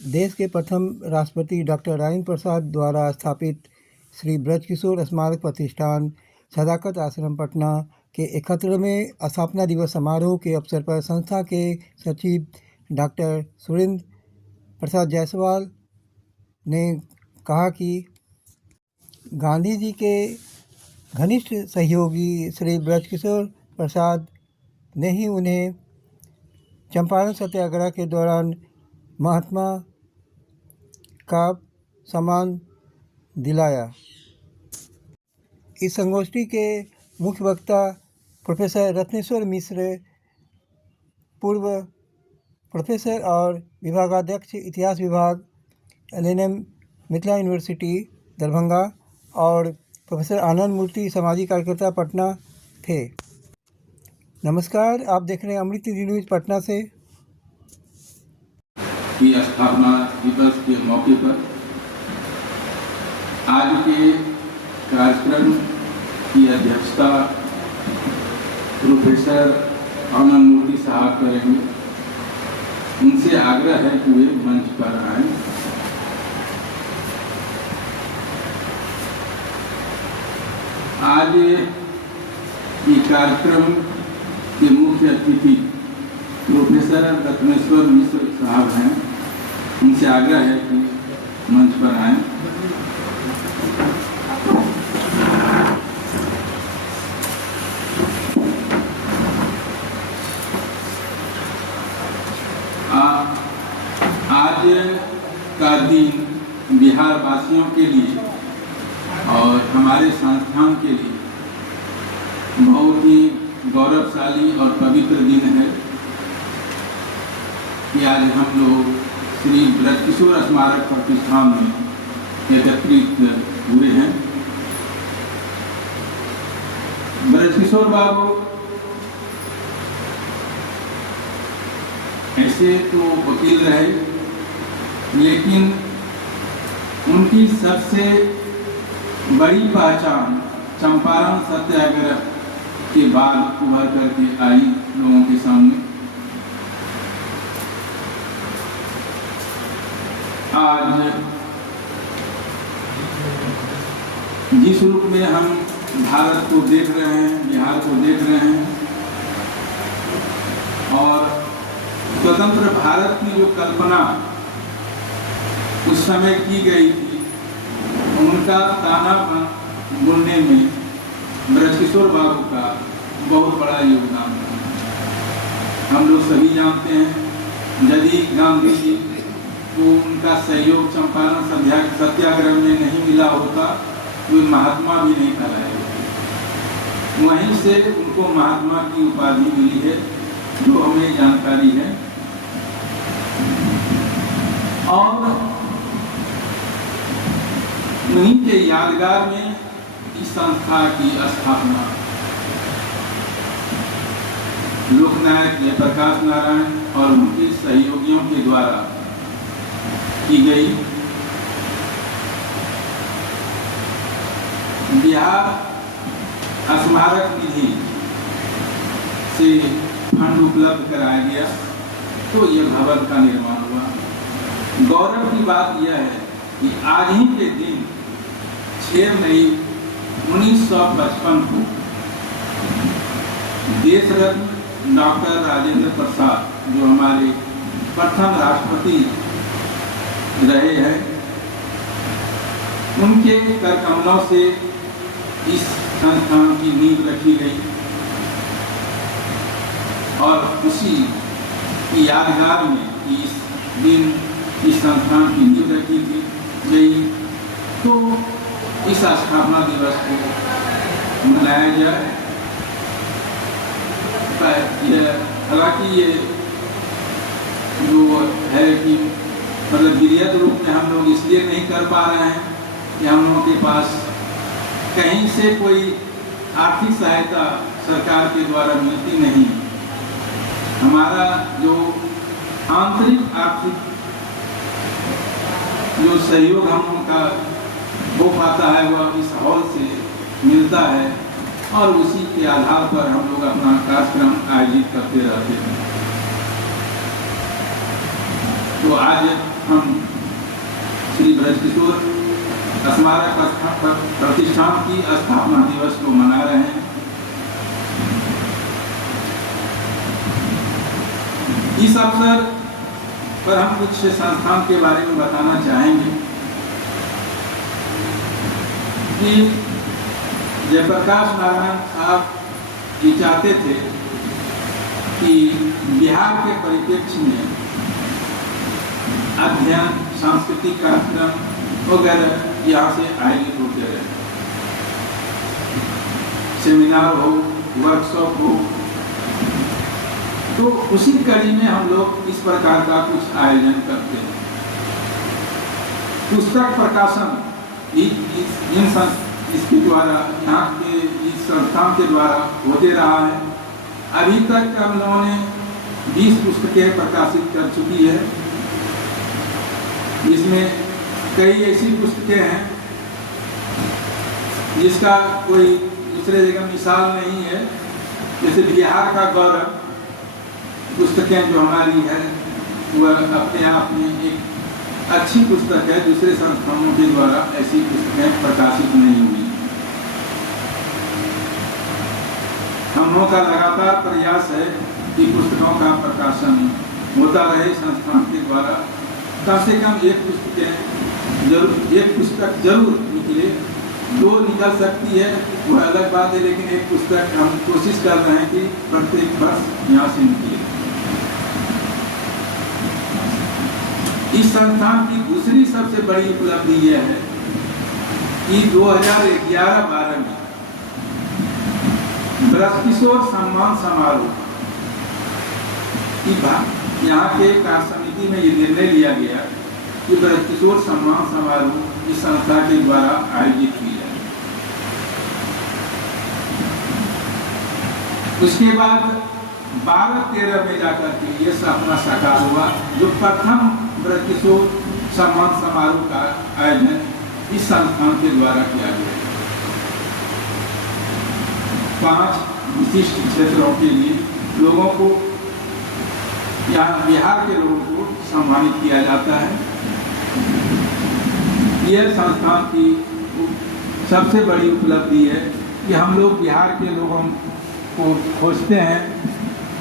देश के प्रथम राष्ट्रपति डॉक्टर राजेंद्र प्रसाद द्वारा स्थापित श्री ब्रजकिशोर स्मारक प्रतिष्ठान सदाकत आश्रम पटना के 71वें स्थापना दिवस समारोह के अवसर पर संस्था के सचिव डॉक्टर सुरेंद्र प्रसाद जायसवाल ने कहा कि गांधी जी के घनिष्ठ सहयोगी श्री ब्रजकिशोर प्रसाद ने ही उन्हें चंपारण सत्याग्रह के दौरान महात्मा का सम्मान दिलाया। इस संगोष्ठी के मुख्य वक्ता प्रोफेसर रत्नेश्वर मिश्र, पूर्व प्रोफेसर और विभागाध्यक्ष इतिहास विभाग LNM मिथिला यूनिवर्सिटी दरभंगा और प्रोफेसर आनंद मूर्ति सामाजिक कार्यकर्ता पटना थे। नमस्कार, आप देख रहे हैं अमृत न्यूज पटना से। की स्थापना दिवस के मौके पर आज के कार्यक्रम की अध्यक्षता प्रोफेसर आनंद मूर्ति साहब करेंगे। उनसे आग्रह है कि वे मंच पर आए। आज ये कार्यक्रम के मुख्य अतिथि प्रोफेसर रत्नेश्वर मिश्र साहब हैं। उनसे आग्रह है कि मंच पर आए। आज का दिन बिहार वासियों के लिए और हमारे संस्थान के लिए बहुत ही गौरवशाली और पवित्र दिन है कि आज हम लोग श्री ब्रजकिशोर स्मारक प्रतिष्ठान में एकत्रित हुए हैं। ब्रजकिशोर बाबू ऐसे तो वकील रहे, लेकिन उनकी सबसे बड़ी पहचान चंपारण सत्याग्रह के बाद उभर करके आई लोगों के सामने। आज जिस रूप में हम भारत को देख रहे हैं, बिहार को देख रहे हैं, और स्वतंत्र भारत की जो कल्पना उस समय की गई थी, उनका ताना बुनने में ब्रजकिशोर बाबू का बहुत बड़ा योगदान था। हम लोग सभी जानते हैं, यदि गांधी जी को उनका सहयोग चंपारण सत्याग्रह में नहीं मिला होता तो वे महात्मा भी नहीं कहलाए होते। वहीं से उनको महात्मा की उपाधि मिली है, जो हमें जानकारी है। और उन्हीं के यादगार में इस संस्था की स्थापना लोकनायक जयप्रकाश नारायण और उनके सहयोगियों के द्वारा की गई। बिहार स्मारक निधि से फंड उपलब्ध कराया गया, तो यह भवन का निर्माण हुआ। गौरव की बात यह है कि आज ही के दिन 6 मई 1955 को देश रत्न डॉक्टर राजेंद्र प्रसाद, जो हमारे प्रथम राष्ट्रपति रहे हैं, उनके कर कमलों से इस संस्थान की नींव रखी गई और उसी की यादगार में इस दिन इस संस्थान की नींव रखी गई। तो इस स्थापना दिवस को मनाया जाए। हालांकि ये जो है कि मतलब गिरियत रूप में हम लोग इसलिए नहीं कर पा रहे हैं कि हम लोगों के पास कहीं से कोई आर्थिक सहायता सरकार के द्वारा मिलती नहीं। हमारा जो आंतरिक आर्थिक जो सहयोग हम उनका हो पाता है वह इस हॉल से मिलता है और उसी के आधार पर हम लोग अपना कार्यक्रम आयोजित करते रहते हैं। तो आज हम श्री ब्रजकिशोर स्मारक प्रतिष्ठान की स्थापना दिवस को मना रहे हैं। इस अवसर पर हम कुछ संस्थान के बारे में बताना चाहेंगे कि जयप्रकाश नारायण साहब ये चाहते थे कि बिहार के परिप्रेक्ष्य में अध्ययन, सांस्कृतिक कार्यक्रम वगैरह यहाँ से आयोजित होते रहे, सेमिनार हो, वर्कशॉप हो। तो उसी कड़ी में हम लोग इस प्रकार का कुछ आयोजन करते हैं। पुस्तक प्रकाशन इसके द्वारा, यहाँ के इस संस्थान के द्वारा होते रहा है। अभी तक हम लोगों ने 20 पुस्तकें प्रकाशित कर चुकी है। इसमें कई ऐसी पुस्तकें हैं जिसका कोई दूसरे जगह मिसाल नहीं है। जैसे बिहार का गौरव पुस्तकें जो हमारी है वह अपने आप में एक अच्छी पुस्तक है। दूसरे संस्थानों के द्वारा ऐसी पुस्तकें प्रकाशित नहीं हुई। हम लोगों का लगातार प्रयास है कि पुस्तकों का प्रकाशन होता रहे संस्थान के द्वारा। कम से कम एक पुस्तक जरूर निकले। 2 निकल सकती है वह अलग बात है, लेकिन एक पुस्तक हम कोशिश कर रहे हैं कि प्रत्येक वर्ष यहाँ से निकले। इस संस्थान की दूसरी सबसे बड़ी उपलब्धि यह है कि 2011-12 में ब्रजकिशोर सम्मान समारोह की यहाँ के कार्य समिति में ये निर्णय लिया गया कि ब्रजकिशोर सम्मान समारोह इस संस्था के द्वारा आयोजित किया जाए। उसके बाद 12-13 में जाकर के ये सपना साकार हुआ, जो प्रथम ब्रजकिशोर सम्मान समारोह का आयोजन इस संस्थान के द्वारा किया गया। 5 विशिष्ट क्षेत्रों के लिए लोगों को, यहाँ बिहार के लोगों को सम्मानित किया जाता है। यह संस्थान की सबसे बड़ी उपलब्धि है कि हम लोग बिहार के लोगों को खोजते हैं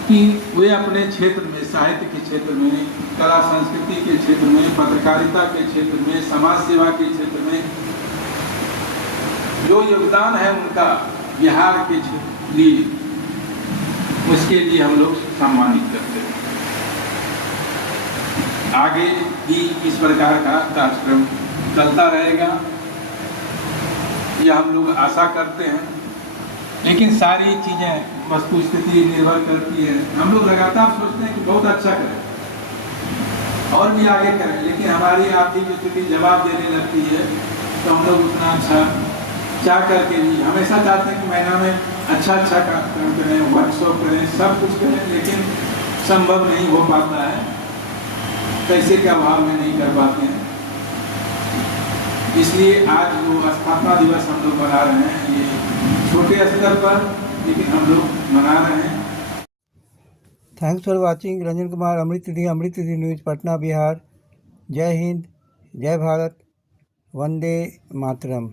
कि वे अपने क्षेत्र में, साहित्य के क्षेत्र में, कला संस्कृति के क्षेत्र में, पत्रकारिता के क्षेत्र में, समाज सेवा के क्षेत्र में जो योगदान है उनका बिहार के लिए, उसके लिए हम लोग सम्मानित करते हैं। आगे भी इस प्रकार का कार्यक्रम चलता रहेगा, यह हम लोग आशा करते हैं। लेकिन सारी चीज़ें वस्तु स्थिति निर्भर करती है। हम लोग लगातार सोचते हैं कि बहुत अच्छा करें और भी आगे करें, लेकिन हमारी आर्थिक स्थिति जवाब देने लगती है तो हम लोग उतना अच्छा चाह करके भी हमेशा चाहते हैं कि महीना में अच्छा काम करें, वर्कशॉप करें, सब कुछ करें, लेकिन संभव नहीं हो पाता है। पैसे के अभाव में नहीं कर पाते हैं। इसलिए आज जो स्थापना दिवस हम लोग मना रहे हैं, ये छोटे स्तर पर, लेकिन हम लोग मना रहे हैं। Thanks for watching. Ranjan Kumar, Amrit Nidhi news, Patna, Bihar. जय हिंद, जय भारत, वंदे मातरम।